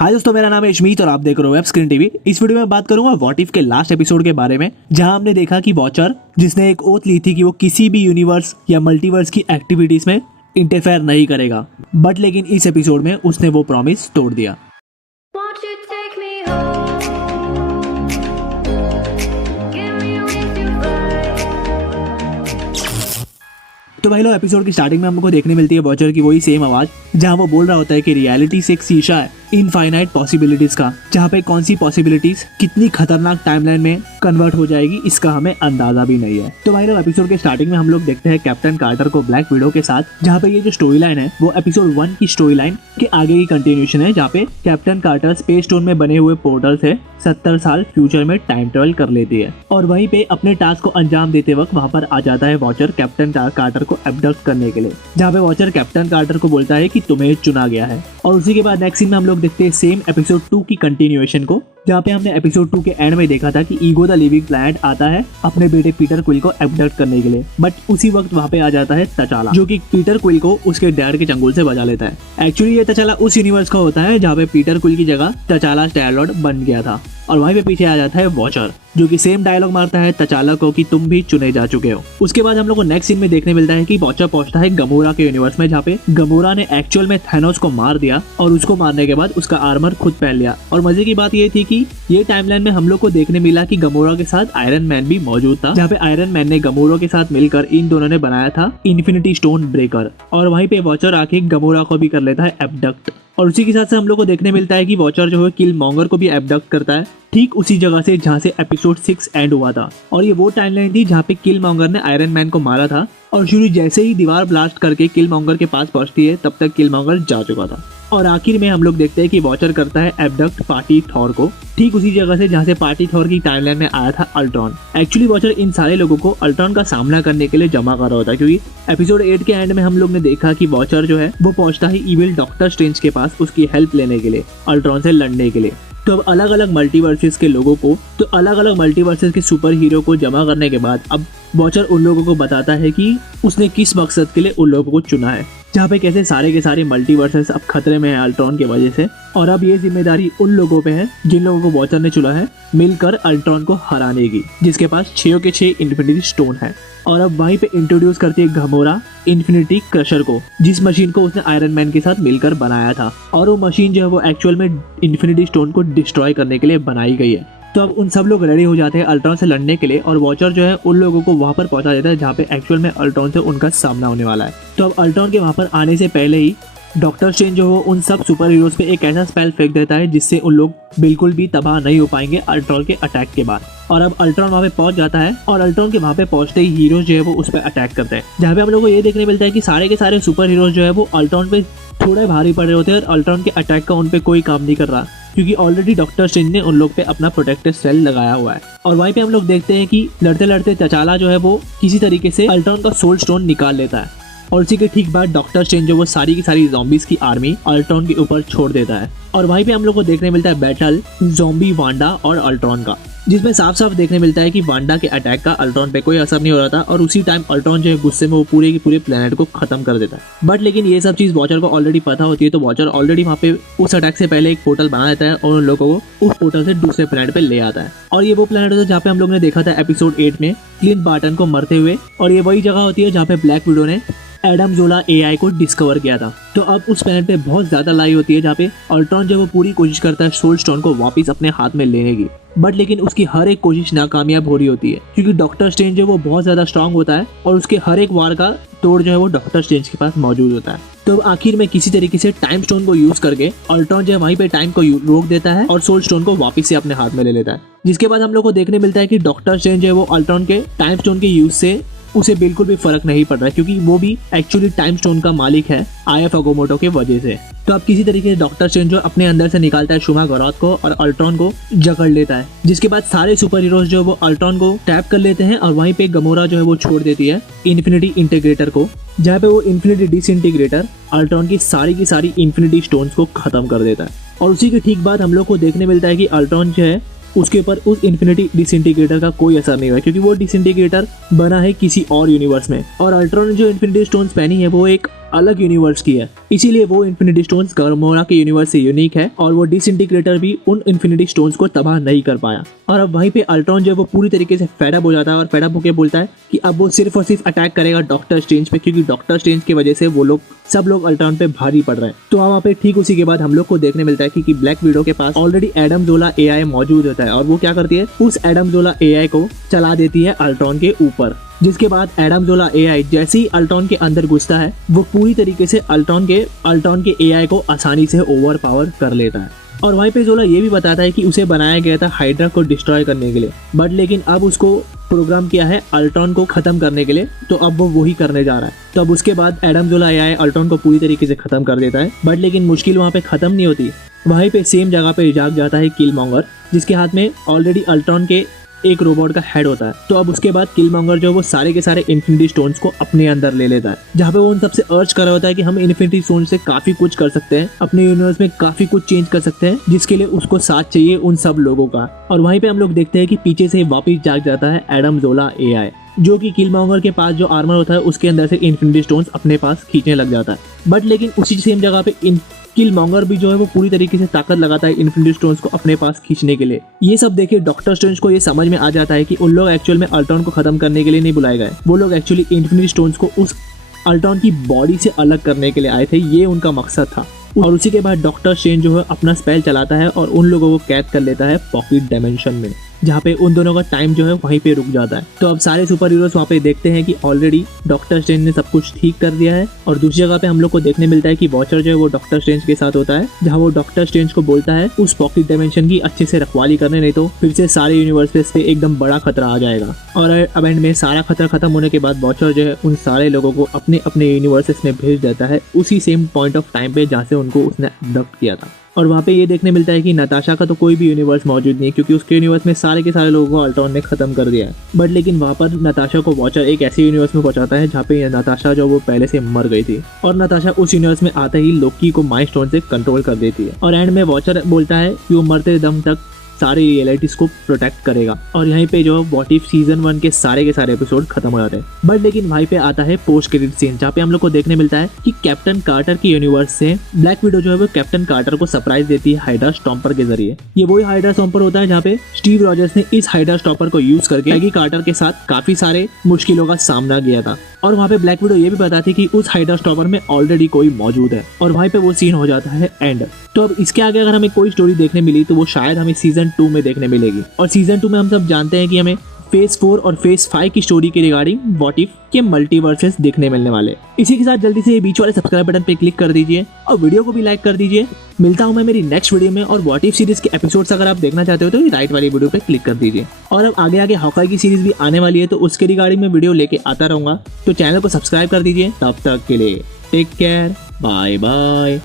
हाय दोस्तों, मेरा नाम है इशमीत और आप देख रहे हो वेब स्क्रीन टीवी। इस वीडियो में बात करूंगा व्हाट इफ के लास्ट एपिसोड के बारे में, जहां हमने देखा कि वॉचर जिसने एक ओथ ली थी कि वो किसी भी यूनिवर्स या मल्टीवर्स की एक्टिविटीज में इंटरफेयर नहीं करेगा, बट लेकिन इस एपिसोड में उसने वो प्रॉमिस तोड़ दिया। Won't you take me home? Give me reason why. तो भाई लोग, एपिसोड की स्टार्टिंग में हमको देखने मिलती है वॉचर की वही सेम आवाज, जहां वो बोल रहा होता है कि रियलिटी से एक शीशा है इनफाइनाइट पॉसिबिलिटीज का, जहाँ पे कौन सी पॉसिबिलिटीज कितनी खतरनाक टाइमलाइन में कन्वर्ट हो जाएगी इसका हमें अंदाजा भी नहीं है। तो भाई लोग, एपिसोड के स्टार्टिंग में हम लोग देखते हैं कैप्टन कार्टर को ब्लैक विडो के साथ, जहाँ पे ये जो स्टोरी लाइन है वो एपिसोड 1 की स्टोरी लाइन के आगे की कंटिन्यूशन है, जहाँ पे कैप्टन कार्टर स्पेस स्टोन में बने हुए पोर्टल से 70 साल फ्यूचर में टाइम ट्रेवल कर लेती है और वहीं पे अपने टास्क को अंजाम देते वक्त वहाँ पर आ जाता है वॉचर कैप्टन कार्टर को एब्डक्ट करने के लिए, जहाँ पे वॉचर कैप्टन कार्टर को बोलता है कि तुम्हें चुना गया है। और उसी के बाद नेक्स्ट सीन में हम लोग देखते हैं सेम एपिसोड 2 की कंटिन्यूएशन को, जहाँ पे हमने एपिसोड 2 के एंड में देखा था कि ईगो द लिविंग प्लैनेट आता है अपने बेटे पीटर क्विल को एब्डक्ट करने के लिए, बट उसी वक्त वहाँ पे आ जाता है तचाला, जो कि पीटर क्विल को उसके डैड के चंगुल से बचा लेता है। एक्चुअली ये तचाला उस यूनिवर्स का होता है जहाँ पे पीटर क्विल की जगह तचाला स्टार-लॉर्ड बन गया था, और वहीं पे पीछे आ जाता है वॉचर, जो कि सेम डायलॉग मारता है तचाला को कि तुम भी चुने जा चुके हो। उसके बाद हम लोग को नेक्स्ट सीन में देखने मिलता है कि वॉचर पहुंचता है गमोरा के यूनिवर्स में, जहाँ पे गमोरा ने एक्चुअल में थैनोस को मार दिया और उसको मारने के बाद उसका आर्मर खुद पहन लिया। और मजे की बात ये थी कि ये टाइमलाइन में हम लोग को देखने मिला कि गमोरा के साथ आयरन मैन भी मौजूद था, जहाँ पे आयरन मैन ने गमोरा के साथ मिलकर इन दोनों ने बनाया था इन्फिनिटी स्टोन ब्रेकर, और वहीं पे वॉचर आके गमोरा को भी कर लेता है एब्डक्ट। और उसी के साथ से हम लोग को देखने मिलता है कि वॉचर जो है किल मॉन्गर को भी एब्डक्ट करता है, ठीक उसी जगह से जहाँ से एपिसोड 6 एंड हुआ था। और ये वो टाइमलाइन थी जहाँ पे किल मॉन्गर ने आयरन मैन को मारा था, और शुरू जैसे ही दीवार ब्लास्ट करके किल मॉन्गर के पास पहुंचती है तब तक किल मॉन्गर जा चुका था। और आखिर में हम लोग देखते हैं कि वॉचर करता है एब्डक्ट पार्टी थॉर को, ठीक उसी जगह से जहाँ से पार्टी थॉर की टाइमलाइन में आया था अल्ट्रॉन। एक्चुअली वॉचर इन सारे लोगों को अल्ट्रॉन का सामना करने के लिए जमा कर रहा होता है, क्योंकि एपिसोड 8 के एंड में हम लोग ने देखा कि वॉचर जो है वो पहुंचता है इविल डॉक्टर स्ट्रेंज के पास उसकी हेल्प लेने के लिए, अल्ट्रॉन से लड़ने के लिए। तो अब अलग अलग मल्टीवर्सेस के लोगों को, तो अलग अलग मल्टीवर्सेस के सुपर हीरो को जमा करने के बाद अब वॉचर उन लोगों को बताता है कि उसने किस मकसद के लिए उन लोगों को चुना है, जहाँ पे कैसे सारे के सारे मल्टीवर्सेस अब खतरे में है अल्ट्रॉन की वजह से, और अब ये जिम्मेदारी उन लोगों पे है जिन लोगों को वॉचर ने चुना है मिलकर अल्ट्रॉन को हराने की, जिसके पास 6 के 6 इन्फिनिटी स्टोन है। और अब वहीं पे इंट्रोड्यूस करती है गमोरा इन्फिनिटी क्रशर को, जिस मशीन को उसने आयरन मैन के साथ मिलकर बनाया था, और वो मशीन जो है वो एक्चुअल में इन्फिनिटी स्टोन को डिस्ट्रॉय करने के लिए बनाई गई है। तो अब उन सब लोग रेडी हो जाते हैं अल्ट्रॉन से लड़ने के लिए, और वॉचर जो है उन लोगों को वहां पर पहुंचा देता है जहाँ पे एक्चुअल में अल्ट्रॉन से उनका सामना होने वाला है। तो अब अल्ट्रॉन के वहां पर आने से पहले ही डॉक्टर स्ट्रेंज जो है उन सब सुपर हीरोज पे एक ऐसा स्पेल फेंक देता है जिससे उन लोग बिल्कुल भी तबाह नहीं हो पाएंगे अल्ट्रॉन के अटैक के बाद। और अब अल्ट्रॉन वहाँ पे पहुंच जाता है, और अल्ट्रॉन के वहाँ पे पहुंचते ही हीरोज जो है वो उस पर अटैक करते हैं, जहाँ पे हम लोग को ये देखने मिलता है कि सारे के सारे सुपर हीरोज जो है वो अल्ट्रॉन पे थोड़े भारी पड़ रहे होते हैं, और अल्ट्रॉन के अटैक का उन पे कोई काम नहीं कर रहा, क्योंकि ऑलरेडी डॉक्टर स्ट्रेंज ने उन लोग पे अपना प्रोटेक्टिव सेल लगाया हुआ है। और वहीं पे हम लोग देखते हैं कि लड़ते लड़ते तचाला जो है वो किसी तरीके से अल्ट्रॉन का सोल स्टोन निकाल लेता है, और उसी के ठीक बाद डॉक्टर स्ट्रेंज जो वो सारी की सारी ज़ॉम्बीज की आर्मी अल्ट्रॉन के ऊपर छोड़ देता है। और वहीं पे हम लोग को देखने मिलता है बैटल ज़ॉम्बी वांडा और अल्ट्रॉन का, जिसमें साफ साफ देखने मिलता है कि वांडा के अटैक का अल्ट्रॉन पे कोई असर नहीं हो रहा था, और उसी टाइम अल्ट्रॉन जो है गुस्से में वो पूरे के पूरे प्लेनेट को खत्म कर देता है। बट लेकिन ये सब चीज़ वॉचर को ऑलरेडी पता होती है, तो वॉचर ऑलरेडी वहाँ पे उस अटैक से पहले एक पोर्टल बना देता है और उन लोगों को उस पोर्टल से दूसरे प्लेनेट पे ले आता है। और ये वो प्लेनेट होता है जहाँ पे हम लोग ने देखा था एपिसोड 8 में क्लिंट बार्टन को मरते हुए, और ये वही जगह होती है जहाँ पे ब्लैक विडो ने एडम जोला एआई को डिस्कवर किया था। तो अब उस प्लेनेट पे बहुत ज्यादा लड़ाई होती है, जहाँ पे अल्ट्रॉन जो वो पूरी कोशिश करता है सोल स्टोन को वापस अपने हाथ में लेने की, बट लेकिन उसकी हर एक कोशिश नाकामयाब हो रही होती है, क्योंकि डॉक्टर स्ट्रेंज जो वो बहुत ज्यादा स्ट्रांग होता है, और उसके हर एक वार का तोड़ जो है वो डॉक्टर स्ट्रेंज के पास मौजूद होता है। तो आखिर में किसी तरीके से टाइम स्टोन को यूज करके अल्ट्रॉन जो है वहीं पे टाइम को रोक देता है और सोल स्टोन को वापस से अपने हाथ में ले लेता है, जिसके बाद हम लोग को देखने मिलता है कि डॉक्टर स्ट्रेंज जो है वो अल्ट्रॉन के टाइम स्टोन के यूज से उसे बिल्कुल भी फर्क नहीं पड़ रहा है, क्योंकि वो भी एक्चुअली टाइम स्टोन का मालिक है आयफ अगोमोटो के वजह से। तो अब किसी तरीके से डॉक्टर स्ट्रेंज जो अपने अंदर से निकालता है शुमा गौरव को और अल्ट्रॉन को जकड़ लेता है, जिसके बाद सारे सुपर हीरोज जो वो अल्ट्रॉन को टैप कर लेते हैं, और वहीं पे गमोरा जो है वो छोड़ देती है इन्फिनिटी इंटीग्रेटर को, जहाँ पे वो इन्फिनिटी डिसइंटीग्रेटर अल्ट्रॉन की सारी इन्फिनिटी स्टोन्स को खत्म कर देता है। और उसी के ठीक बाद हम लोग को देखने मिलता है कि अल्ट्रॉन जो है उसके ऊपर उस इन्फिनिटी डिसइंटीग्रेटर का कोई असर नहीं हुआ, क्योंकि वो डिसइंटीग्रेटर बना है किसी और यूनिवर्स में, और अल्ट्रॉन ने जो इन्फिनिटी स्टोन्स पहनी है वो एक अलग यूनिवर्स की है, इसीलिए वो इन्फिनिटी स्टोन्स गामोरा के यूनिवर्स से यूनिक है और वो डिसइंटीग्रेटर भी उन इन्फिनिटी स्टोन्स को तबाह नहीं कर पाया। और अब वहीं पे अल्ट्रॉन जो है वो पूरी तरीके से फेडअप हो जाता है और फेडअप होकर बोलता है कि अब वो सिर्फ और सिर्फ अटैक करेगा डॉक्टर स्ट्रेंज पे, क्योंकि डॉक्टर स्ट्रेंज की वजह से वो लोग सब लोग अल्ट्रॉन पे भारी पड़ रहे हैं। तो वहाँ पे ठीक उसी के बाद हम लोग को देखने मिलता है कि ब्लैक विडो के पास ऑलरेडी एडम जोला एआई मौजूद होता है और वो क्या करती है, उस एडम जोला एआई को चला देती है अल्ट्रॉन के ऊपर। जिसके बाद एडम जोला एआई जैसे ही अल्ट्रॉन के अंदर घुसता है वो पूरी तरीके से अल्ट्रॉन के एआई को आसानी से ओवर पावर कर लेता है। और वहीं पे जोला ये भी बताता है कि उसे बनाया गया था हाइड्रा को डिस्ट्रॉय करने के लिए, बट लेकिन अब उसको प्रोग्राम किया है अल्ट्रॉन को खत्म करने के लिए, तो अब वो वही करने जा रहा है। तो अब उसके बाद एडम जोला एआई अल्ट्रॉन को पूरी तरीके से खत्म कर देता है, बट लेकिन मुश्किल वहाँ पे खत्म नहीं होती। वहीं पे सेम जगह पे जाग जाता है किलमॉन्गर, जिसके हाथ में ऑलरेडी अल्ट्रॉन के एक रोबोट का हेड होता है। तो अब उसके बाद किलमॉन्गर जो वो सारे के सारे इन्फिनिटी स्टोन्स को अपने अंदर ले लेता है, जहाँ पे वो उन सबसे अर्ज कर रहा होता है कि हम इन्फिनिटी स्टोन से काफी कुछ कर सकते हैं, अपने यूनिवर्स में काफी कुछ चेंज कर सकते हैं, जिसके लिए उसको साथ चाहिए उन सब लोगों का। और वहीं पे हम लोग देखते हैं कि पीछे से वापिस जाग जाता है एडम जोला एआई, जो कि किलमॉन्गर के पास जो आर्मर होता है उसके अंदर से इन्फिनिटी स्टोन्स अपने पास खींचने लग जाता है। बट लेकिन उसी सेम जगह पे किलमॉन्गर भी जो है वो पूरी तरीके से ताकत लगाता है इन्फिनिटी स्टोन्स को अपने पास खींचने के लिए। ये सब देखे डॉक्टर स्ट्रेंज को ये समझ में आ जाता है कि उन लोग एक्चुअल में अल्ट्रॉन को खत्म करने के लिए नहीं बुलाए गए, वो लोग एक्चुअली इन्फिनिटी स्टोन्स को उस अल्ट्रॉन की बॉडी से अलग करने के लिए आए थे, ये उनका मकसद था। और उसी के बाद डॉक्टर स्ट्रेंज जो है अपना स्पेल चलाता है और उन लोगों को कैद कर लेता है पॉकेट डायमेंशन में, जहाँ पे उन दोनों का टाइम जो है वहीं पे रुक जाता है। तो अब सारे सुपर हीरोज वहाँ पे देखते हैं कि ऑलरेडी डॉक्टर स्ट्रेंज ने सब कुछ ठीक कर दिया है। और दूसरी जगह पे हम लोग को देखने मिलता है कि वॉचर जो है वो डॉक्टर स्ट्रेंज के साथ होता है, जहाँ वो डॉक्टर स्ट्रेंज को बोलता है उस पॉकेट डायमेंशन की अच्छे से रखवाली करने, नहीं तो फिर से सारे यूनिवर्स पे एकदम बड़ा खतरा आ जाएगा। और अब एंड में सारा खतरा खत्म होने के बाद वॉचर जो है उन सारे लोगों को अपने अपने यूनिवर्सेस में भेज देता है, उसी सेम पॉइंट ऑफ टाइम पे जहाँ से उनको उसने अडॉप्ट किया था। और वहाँ पे ये देखने मिलता है कि नताशा का तो कोई भी यूनिवर्स मौजूद नहीं है, क्योंकि उसके यूनिवर्स में सारे के सारे लोगों को अल्ट्रॉन ने खत्म कर दिया है। बट लेकिन वहाँ पर नताशा को वॉचर एक ऐसे यूनिवर्स में पहुंचाता है जहाँ पे नताशा जो वो पहले से मर गई थी, और नताशा उस यूनिवर्स में आते ही लोकी को माइंड स्टोन से कंट्रोल कर देती है। और एंड में वॉचर बोलता है कि वो मरते दम तक सारी रियलिटीज को प्रोटेक्ट करेगा। और यहीं पे जो व्हाट इफ सीजन 1 के सारे एपिसोड खत्म हो जाते हैं। बट लेकिन वहीं पे आता है पोस्ट क्रेडिट सीन, जहाँ पे हम लोग को देखने मिलता है कि कैप्टन कार्टर के यूनिवर्स से ब्लैक विडो जो है वो कैप्टन कार्टर को सरप्राइज देती है हाइड्रा स्टॉम्पर के जरिए। ये वही हाइड्रा स्टॉम्पर होता है जहाँ पे स्टीव रॉजर्स ने इस हाइड्रा स्टॉम्पर को यूज करके पैगी कार्टर के साथ काफी सारे मुश्किलों का सामना किया था। और वहाँ पे ब्लैक विडो ये भी बताती कि उस हाइड्रा स्टॉपर में ऑलरेडी कोई मौजूद है, और वहीं पे वो सीन हो जाता है एंड। तो अब इसके आगे अगर हमें कोई स्टोरी देखने मिली तो वो शायद हमें सीजन 2 में देखने मिलेगी। और सीजन 2 में हम सब जानते हैं कि हमें फेज 4 और फेज 5 की स्टोरी के रिगार्डिंग व्हाट इफ के मल्टीवर्सेस देखने मिलने वाले। इसी के साथ जल्दी से ये बीच वाले सब्सक्राइब बटन पे क्लिक कर दीजिए और वीडियो को भी लाइक कर दीजिए। मिलता हूं मैं मेरी नेक्स्ट वीडियो में। और व्हाट इफ सीरीज के एपिसोड्स अगर आप देखना चाहते हो तो राइट वाली वीडियो पे क्लिक कर दीजिए। और अब आगे आगे हॉकाई की सीरीज भी आने वाली है, तो उसके रिगार्डिंग में वीडियो लेके आता रहूंगा, तो चैनल को सब्सक्राइब कर दीजिए। तब तक के लिए टेक केयर, बाय बाय।